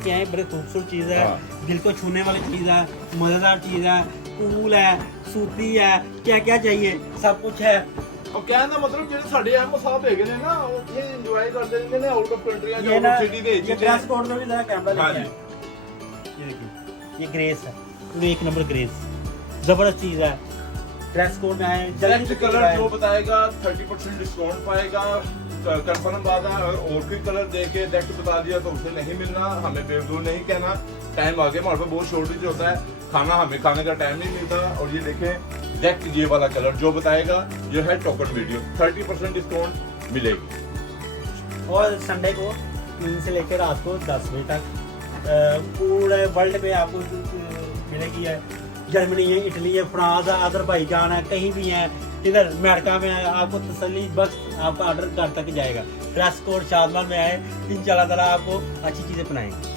क्या है, बड़ी खूबसूरत चीज़ है, हाँ। दिल को छूने वाली चीज़ है, मज़ेदार चीज़ है, कूल है, सूती है, क्या क्या चाहिए सब कुछ है। ਉਹ ਕਹਿਣ ਦਾ ਮਤਲਬ ਜਿਹੜੇ ਸਾਡੇ ਆ ਮੁਸਾਫ ਹੈਗੇ ਨੇ ਨਾ ਉਹ ਉੱਥੇ ਇੰਜੋਏ ਕਰਦੇ ਰਹਿੰਦੇ ਨੇ ਆਊਟ ਆਫ ਕੰਟਰੀਆਂ ये ਜਾਂ ना ਸਿਟੀ ਦੇ ये ਵਿੱਚ ड्रेस कोड में भी जरा कैमरा हाँ लेके जी। आए। ये देखिए, ये ग्रेस है, पूरी एक नंबर ग्रेस, जबरदस्त चीज़ है। ड्रेस कोड में आए जल्दी नेक्स्ट से कलर जो बताएगा 30% डिस्काउंट पाएगा। कंफर्म बात है, अगर और कोई कलर दे के नेक्स्ट बता दिया तो उसे नहीं मिलना, हमें बेवजूल नहीं कहना। टाइम आगे हमारे पे बहुत शॉर्टेज होता है, खाना हमें खाने का टाइम नहीं मिलता। और ये देखें जैक ये वाला कलर जो बताएगा जो है टोकन वीडियो 30% डिस्काउंट मिलेगी। और संडे को 3 से लेकर रात को 10 बजे तक पूरे वर्ल्ड में आपको मिलेगी है। जर्मनी है, इटली है, फ्रांस है, अजरबैजान है, कहीं भी है, इधर अमेरिका में है, आपको तसल्ली बख्श आपका ऑर्डर घर तक जाएगा। ड्रेस कोड शादमान में आए, इंशाल्लाह ताला आपको अच्छी चीज़ें बनाएंगे।